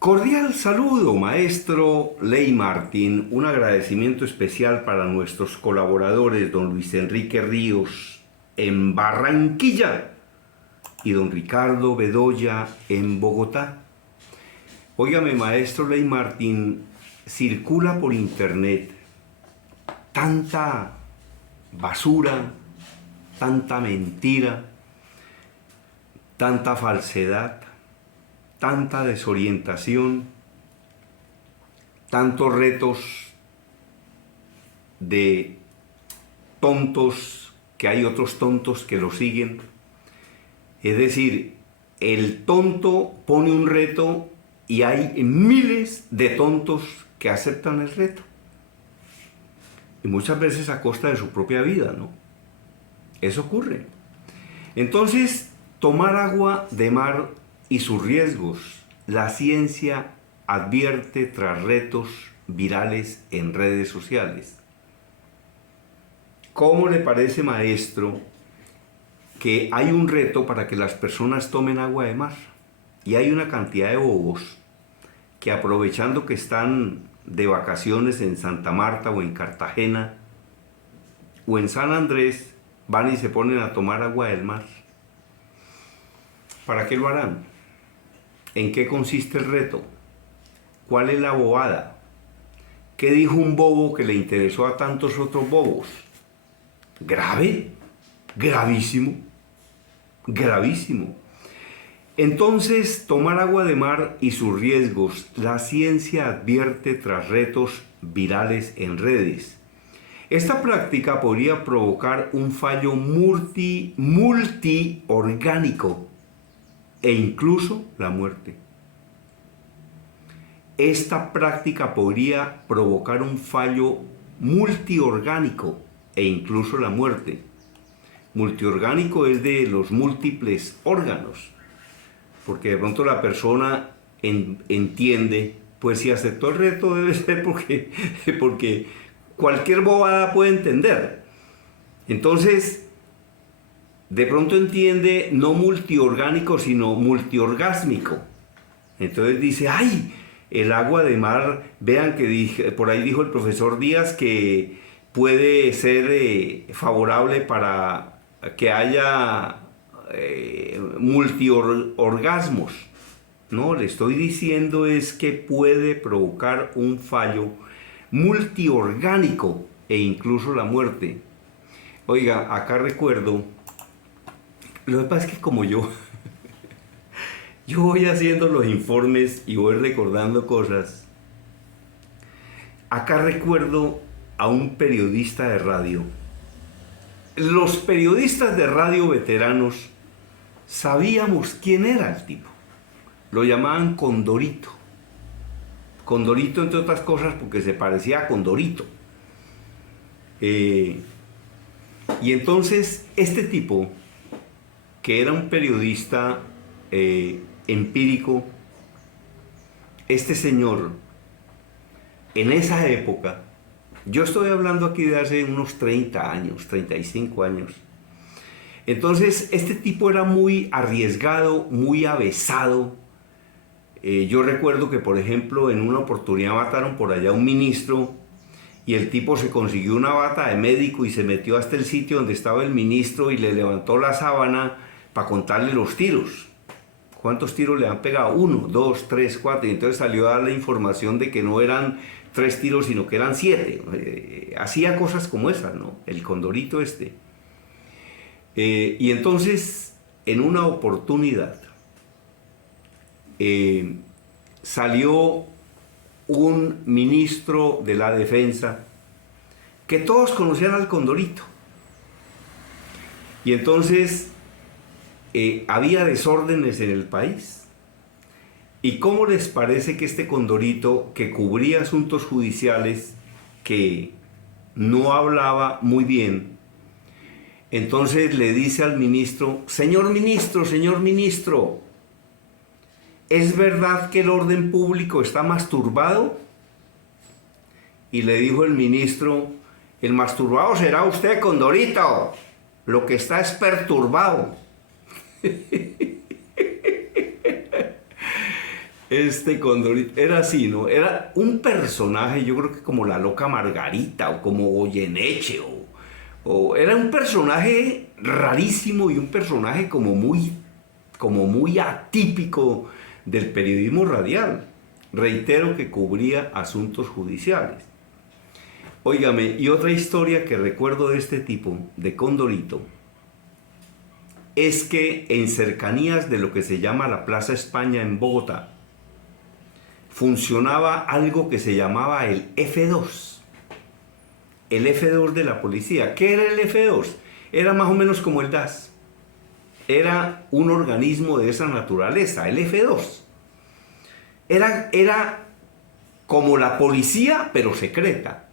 Cordial saludo, maestro Ley Martín. Un agradecimiento especial para nuestros colaboradores, don Luis Enrique Ríos en Barranquilla y don Ricardo Bedoya en Bogotá. Óigame, maestro Ley Martín, circula por internet tanta basura, tanta mentira, tanta falsedad, tanta desorientación, tantos retos de tontos, que hay otros tontos que lo siguen. Es decir, el tonto pone un reto y hay miles de tontos que aceptan el reto. Y muchas veces a costa de su propia vida, ¿no? Eso ocurre. Entonces, tomar agua de mar y sus riesgos. La ciencia advierte tras retos virales en redes sociales. ¿Cómo le parece, maestro, que hay un reto para que las personas tomen agua de mar? Y hay una cantidad de bobos que, aprovechando que están de vacaciones en Santa Marta o en Cartagena o en San Andrés, van y se ponen a tomar agua del mar. ¿Para qué lo harán? ¿En qué consiste el reto? ¿Cuál es la bobada? ¿Qué dijo un bobo que le interesó a tantos otros bobos? ¿Grave? Gravísimo. Gravísimo. Entonces, tomar agua de mar y sus riesgos. La ciencia advierte tras retos virales en redes. Esta práctica podría provocar un fallo multiorgánico e incluso la muerte. Esta práctica podría provocar un fallo multiorgánico e incluso la muerte. Multiorgánico es de los múltiples órganos, porque de pronto la persona entiende, pues si aceptó el reto debe ser porque cualquier bobada puede entender. Entonces, de pronto entiende no multiorgánico, sino multiorgásmico. Entonces dice, ¡ay! El agua de mar, vean que por ahí dijo el profesor Díaz que puede ser favorable para que haya multiorgasmos. No, le estoy diciendo es que puede provocar un fallo multiorgánico e incluso la muerte. Oiga, acá recuerdo, lo que pasa es que como yo voy haciendo los informes y voy recordando cosas, acá recuerdo a un periodista de radio. Los periodistas de radio veteranos sabíamos quién era el tipo. Lo llamaban Condorito. Condorito, entre otras cosas, porque se parecía a Condorito. Y entonces, este tipo, que era un periodista empírico, este señor, en esa época, yo estoy hablando aquí de hace unos 30 años, 35 años. Entonces, este tipo era muy arriesgado, muy avesado. Yo recuerdo que, por ejemplo, en una oportunidad mataron por allá a un ministro y el tipo se consiguió una bata de médico y se metió hasta el sitio donde estaba el ministro y le levantó la sábana para contarle los tiros. ¿Cuántos tiros le han pegado? 1, 2, 3, 4. Y entonces salió a dar la información de que no eran 3 tiros, sino que eran 7. Hacía cosas como esas, ¿no? El Condorito este. Y entonces, en una oportunidad, salió un ministro de la defensa que todos conocían al Condorito. Y entonces había desórdenes en el país. ¿Y cómo les parece que este Condorito, que cubría asuntos judiciales, que no hablaba muy bien, entonces le dice al ministro, señor ministro, ¿es verdad que el orden público está masturbado? Y le dijo el ministro, el masturbado será usted, Condorito, lo que está es perturbado. Este Condorito era así, ¿no? Era un personaje, yo creo que como la loca Margarita o como Goyeneche o era un personaje rarísimo y un personaje como muy atípico del periodismo radial. Reitero que cubría asuntos judiciales. Óigame, y otra historia que recuerdo de este tipo, de Condorito, es que en cercanías de lo que se llama la Plaza España en Bogotá, funcionaba algo que se llamaba el F2. El F2 de la policía. ¿Qué era el F2? Era más o menos como el DAS. Era un organismo de esa naturaleza, el F2. Era como la policía, pero secreta.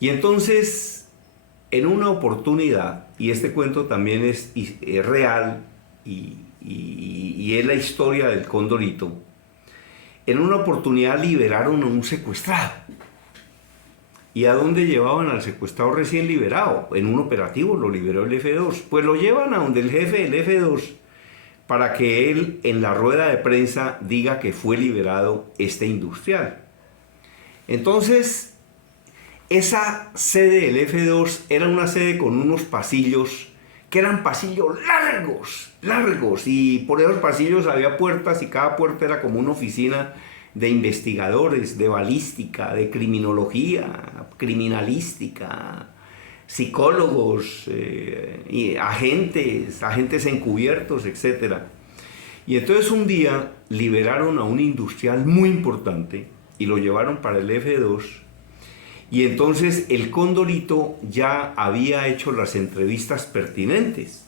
Y entonces, en una oportunidad, y este cuento también es real, y es la historia del Condorito, en una oportunidad liberaron a un secuestrado. ¿Y a dónde llevaban al secuestrado recién liberado? En un operativo lo liberó el F2. Pues lo llevan a donde el jefe del F2 para que él en la rueda de prensa diga que fue liberado este industrial. Entonces, esa sede del F2 era una sede con unos pasillos que eran pasillos largos, y por esos pasillos había puertas y cada puerta era como una oficina de investigadores, de balística, de criminología, criminalística, psicólogos, y agentes encubiertos, etc. Y entonces un día liberaron a un industrial muy importante y lo llevaron para el F2. Y entonces el Condorito ya había hecho las entrevistas pertinentes,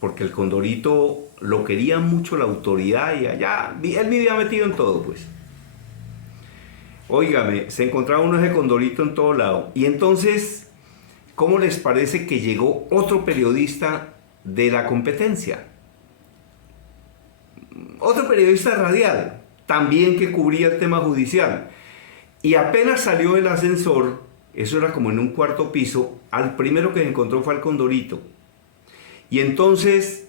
porque el Condorito lo quería mucho la autoridad y allá, él vivía metido en todo, pues. Óigame, se encontraba uno ese Condorito en todo lado. Y entonces, ¿cómo les parece que llegó otro periodista de la competencia? Otro periodista radial, también que cubría el tema judicial. Y apenas salió del ascensor, eso era como en un cuarto piso, al primero que se encontró fue al Condorito. Y entonces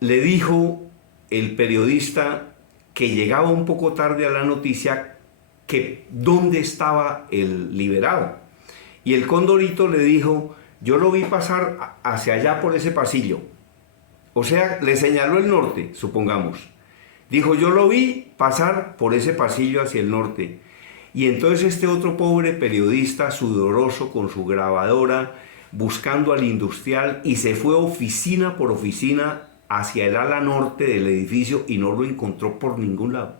le dijo el periodista que llegaba un poco tarde a la noticia que dónde estaba el liberado. Y el Condorito le dijo, yo lo vi pasar hacia allá por ese pasillo. O sea, le señaló el norte, supongamos. Dijo, yo lo vi pasar por ese pasillo hacia el norte. Y entonces este otro pobre periodista sudoroso con su grabadora buscando al industrial y se fue oficina por oficina hacia el ala norte del edificio y no lo encontró por ningún lado.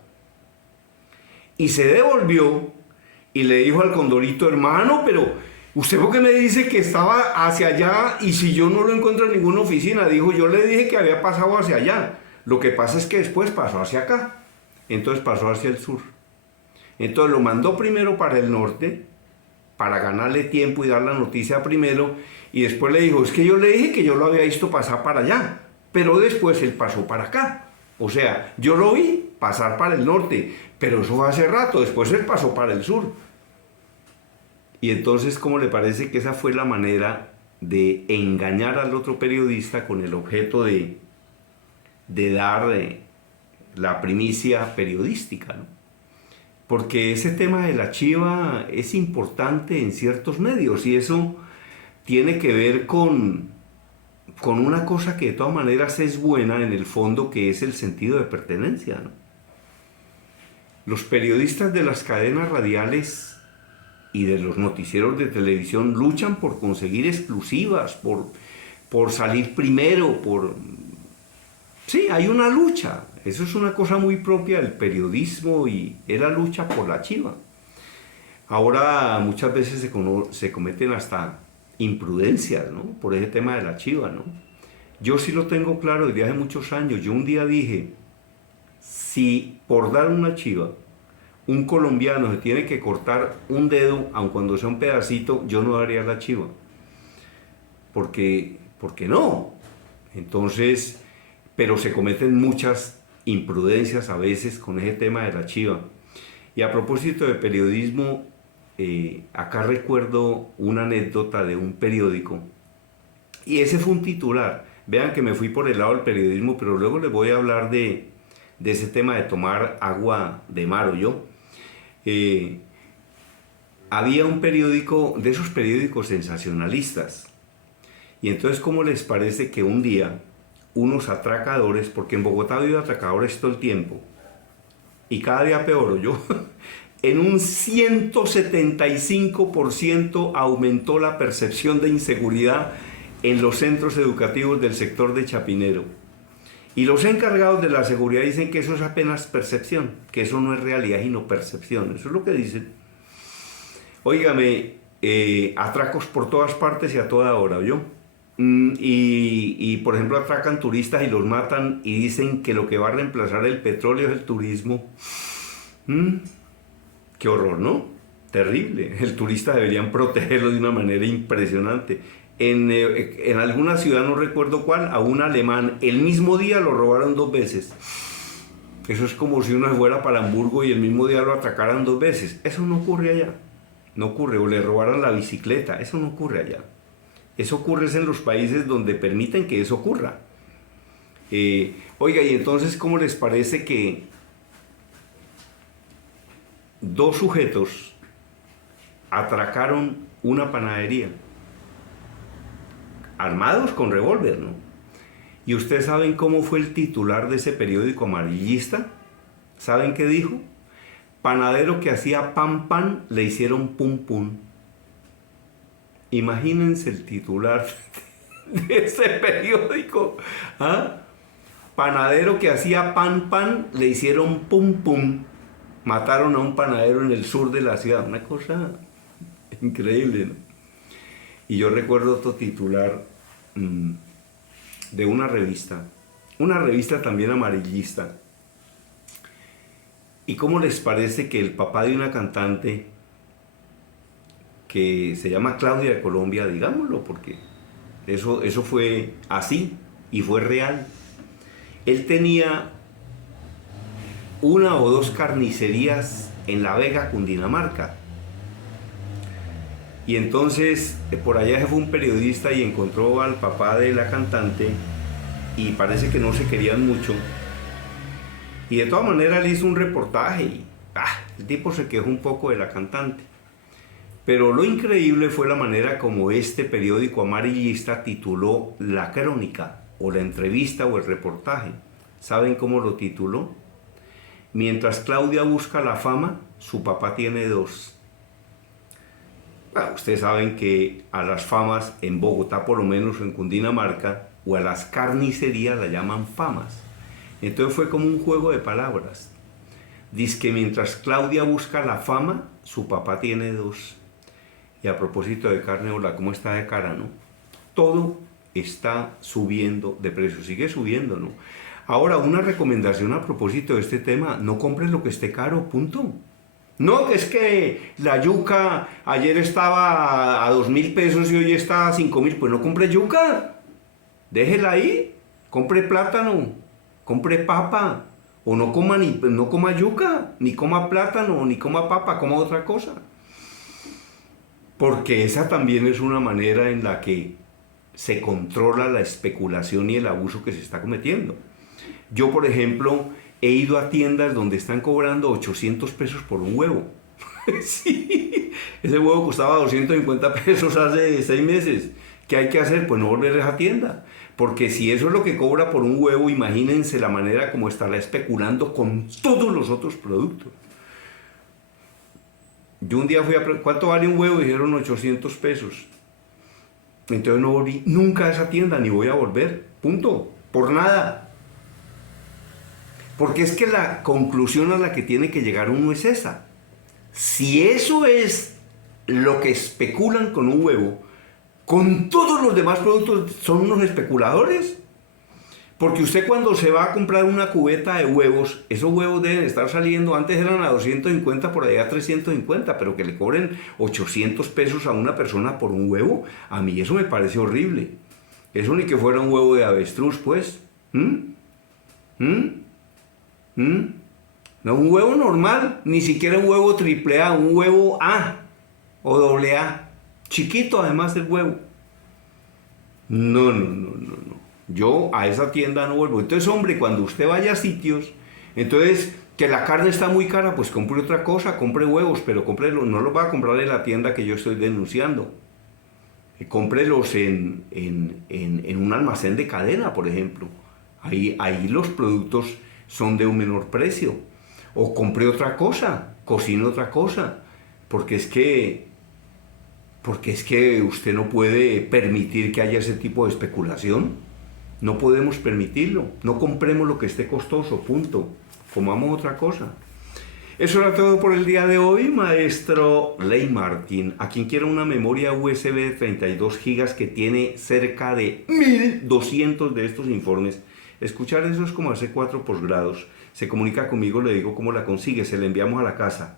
Y se devolvió y le dijo al Condorito, hermano, pero ¿usted por qué me dice que estaba hacia allá y si yo no lo encuentro en ninguna oficina? Dijo, yo le dije que había pasado hacia allá. Lo que pasa es que después pasó hacia acá. Entonces pasó hacia el sur. Entonces lo mandó primero para el norte, para ganarle tiempo y dar la noticia primero, y después le dijo, es que yo le dije que yo lo había visto pasar para allá, pero después él pasó para acá. O sea, yo lo vi pasar para el norte, pero eso fue hace rato, después él pasó para el sur. Y entonces, ¿cómo le parece que esa fue la manera de engañar al otro periodista con el objeto de dar la primicia periodística, ¿no? Porque ese tema de la chiva es importante en ciertos medios y eso tiene que ver con una cosa que de todas maneras es buena en el fondo, que es el sentido de pertenencia, ¿no? Los periodistas de las cadenas radiales y de los noticieros de televisión luchan por conseguir exclusivas, por salir primero, Sí, hay una lucha. Eso es una cosa muy propia del periodismo y es la lucha por la chiva. Ahora muchas veces se cometen hasta imprudencias, ¿no? Por ese tema de la chiva, ¿no? Yo sí lo tengo claro desde hace muchos años. Yo un día dije, si por dar una chiva un colombiano se tiene que cortar un dedo, aun cuando sea un pedacito, yo no daría la chiva. Porque no. Entonces, pero se cometen muchas imprudencias a veces con ese tema de la chiva. Y a propósito de periodismo, acá recuerdo una anécdota de un periódico, y ese fue un titular. Vean que me fui por el lado del periodismo, pero luego les voy a hablar de de ese tema de tomar agua de mar o yo. Había un periódico, de esos periódicos sensacionalistas, y entonces ¿cómo les parece que un día unos atracadores, porque en Bogotá ha habido atracadores todo el tiempo, y cada día peor, yo, en un 175% aumentó la percepción de inseguridad en los centros educativos del sector de Chapinero. Y los encargados de la seguridad dicen que eso es apenas percepción, que eso no es realidad sino percepción, eso es lo que dicen. Óigame, atracos por todas partes y a toda hora, ¿yo? Y por ejemplo atracan turistas y los matan y dicen que lo que va a reemplazar el petróleo es el turismo. Qué horror, ¿no? Terrible. El turista deberían protegerlo de una manera impresionante. En alguna ciudad, no recuerdo cuál, a un alemán el mismo día lo robaron 2 veces. Eso es como si uno fuera para Hamburgo y el mismo día lo atracaran 2 veces. Eso no ocurre allá. No ocurre. O le robaran la bicicleta. Eso no ocurre allá. Eso ocurre en los países donde permiten que eso ocurra. Oiga, y entonces, ¿cómo les parece que 2 sujetos atracaron una panadería? Armados con revólver, ¿no? ¿Y ustedes saben cómo fue el titular de ese periódico amarillista? ¿Saben qué dijo? Panadero que hacía pan pan, le hicieron pum pum. Imagínense el titular de ese periódico. ¿Ah? Panadero que hacía pan pan, le hicieron pum pum. Mataron a un panadero en el sur de la ciudad. Una cosa increíble, ¿no? Y yo recuerdo otro titular de una revista también amarillista. ¿Y cómo les parece que el papá de una cantante que se llama Claudia de Colombia, digámoslo, porque eso fue así y fue real? Él tenía 1 o 2 carnicerías en La Vega, Cundinamarca. Y entonces por allá se fue un periodista y encontró al papá de la cantante y parece que no se querían mucho. Y de todas maneras le hizo un reportaje y el tipo se quejó un poco de la cantante. Pero lo increíble fue la manera como este periódico amarillista tituló la crónica o la entrevista o el reportaje. ¿Saben cómo lo tituló? Mientras Claudia busca la fama, su papá tiene 2. Bueno, ustedes saben que a las famas en Bogotá, por lo menos en Cundinamarca, o a las carnicerías la llaman famas. Entonces fue como un juego de palabras. Dice que mientras Claudia busca la fama, su papá tiene 2. Y a propósito de carne, hola, ¿cómo está de cara, no? Todo está subiendo de precio, sigue subiendo, ¿no? Ahora, una recomendación a propósito de este tema: no compren lo que esté caro, punto. No, que es que la yuca ayer estaba a 2.000 pesos y hoy está a 5.000. Pues no compre yuca, déjela ahí, compre plátano, compre papa, o no coma yuca, ni coma plátano, ni coma papa, coma otra cosa. Porque esa también es una manera en la que se controla la especulación y el abuso que se está cometiendo. Yo, por ejemplo, he ido a tiendas donde están cobrando 800 pesos por un huevo. Sí, ese huevo costaba 250 pesos hace 6 meses. ¿Qué hay que hacer? Pues no volver a esa tienda. Porque si eso es lo que cobra por un huevo, imagínense la manera como estará especulando con todos los otros productos. Yo un día fui a preguntar, ¿cuánto vale un huevo? Dijeron 800 pesos. Entonces no volví nunca a esa tienda, ni voy a volver. Punto. Por nada. Porque es que la conclusión a la que tiene que llegar uno es esa. Si eso es lo que especulan con un huevo, con todos los demás productos son unos especuladores. Porque usted cuando se va a comprar una cubeta de huevos, esos huevos deben estar saliendo, antes eran a 250, por allá a 350, pero que le cobren 800 pesos a una persona por un huevo, a mí eso me parece horrible. Eso ni que fuera un huevo de avestruz, pues. No, un huevo normal, ni siquiera un huevo AAA, un huevo A o AA. Chiquito además el huevo. No. Yo a esa tienda no vuelvo. Entonces, hombre, cuando usted vaya a sitios, Entonces, que la carne está muy cara, pues compre otra cosa, compre huevos, pero cómprelo, no los va a comprar en la tienda que yo estoy denunciando. Cómprelos en un almacén de cadena, por ejemplo. Ahí los productos son de un menor precio. O compre otra cosa, cocine otra cosa. Porque es que usted no puede permitir que haya ese tipo de especulación. No podemos permitirlo. No compremos lo que esté costoso, punto. Comamos otra cosa. Eso era todo por el día de hoy, maestro Ley Martin, a quien quiera una memoria USB de 32 GB que tiene cerca de 1200 de estos informes. Escuchar eso es como hacer 4 posgrados. Se comunica conmigo, le digo cómo la consigue, se la enviamos a la casa.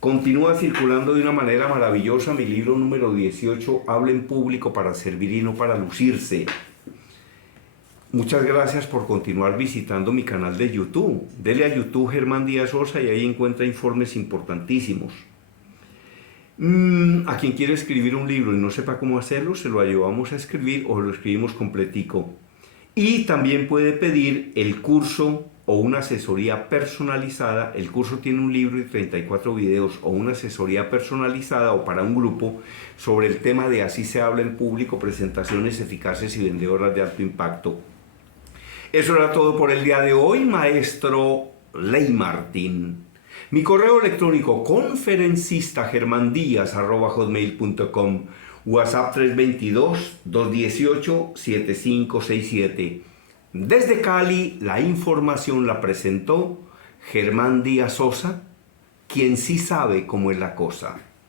Continúa circulando de una manera maravillosa mi libro número 18, Habla en público para servir y no para lucirse. Muchas gracias por continuar visitando mi canal de YouTube. Dele a YouTube Germán Díaz Sosa y ahí encuentra informes importantísimos. A quien quiere escribir un libro y no sepa cómo hacerlo, se lo ayudamos a escribir o lo escribimos completico. Y también puede pedir el curso o una asesoría personalizada. El curso tiene un libro y 34 videos, o una asesoría personalizada o para un grupo sobre el tema de así se habla en público, presentaciones eficaces y vendedoras de alto impacto. Eso era todo por el día de hoy, maestro Ley Martin. Mi correo electrónico conferencistagermandías@hotmail.com, WhatsApp 322-218-7567. Desde Cali, la información la presentó Germán Díaz Sosa, quien sí sabe cómo es la cosa.